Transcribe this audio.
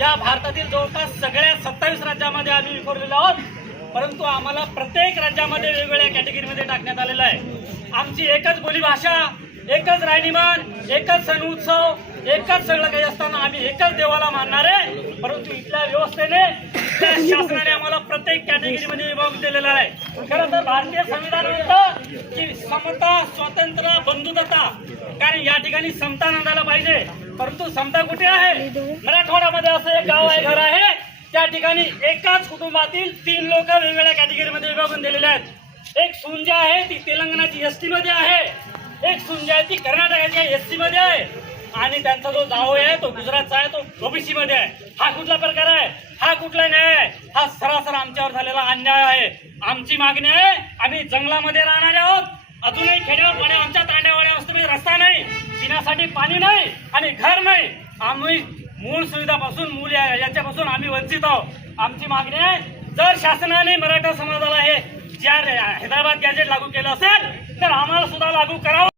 या भारतातील जवळपास सगळ्या सत्तावीस राज्यामध्ये आम्ही विखुरलेलो आहोत. परंतु आम्हाला प्रत्येक राज्यामध्ये वेगवेगळ्या कॅटेगरीमध्ये टाकण्यात आलेलं आहे. आमची एकच बोलीभाषा एकच राहणीमान एकच सण उत्सव एकच सगळं काही असताना आम्ही एकच देवाला मानणार आहे. परंतु इथल्या व्यवस्थेने त्या शासनाने आम्हाला प्रत्येक कॅटेगरीमध्ये विभागून दिलेला आहे. खरं तर भारतीय संविधान म्हणतं की समता स्वातंत्र्य बंधुता कारण या ठिकाणी समता नांदायला पाहिजे. परंतु समता कुठे आहे? मराठवाड्यामध्ये असं एक गाव आहे घर आहे. त्या ठिकाणी एकाच कुटुंबातील तीन लोक वेगवेगळ्या कॅटेगरीमध्ये विभागून दिलेले आहेत. एक सुंजा आहे ती तेलंगणाची एसमध्ये आहे. एक सुंजा आहे ती कर्नाटकाच्या एसमध्ये आहे. आणि त्यांचा जो जावं आहे तो गुजरातचा आहे तो ओबीसी मध्ये आहे. हा कुठला प्रकार आहे? हा कुठला न्याय आहे? हा सरासर आमच्यावर झालेला अन्याय आहे. आमची मागणी आहे आम्ही जंगलामध्ये राहणारे आहोत. अजूनही खेड्यावर पाणी आमच्या तांड्या पिण्यासाठी पाणी नाही आणि घर नाही. आम्ही मूळ सुविधापासून मूल या- याच्यापासून आम्ही वंचित आहोत. आमची मागणी आहे जर शासनाने मराठा समाजाला हे ज्या हैदराबाद गॅजेट लागू केलं असेल तर आम्हाला सुद्धा लागू करावं.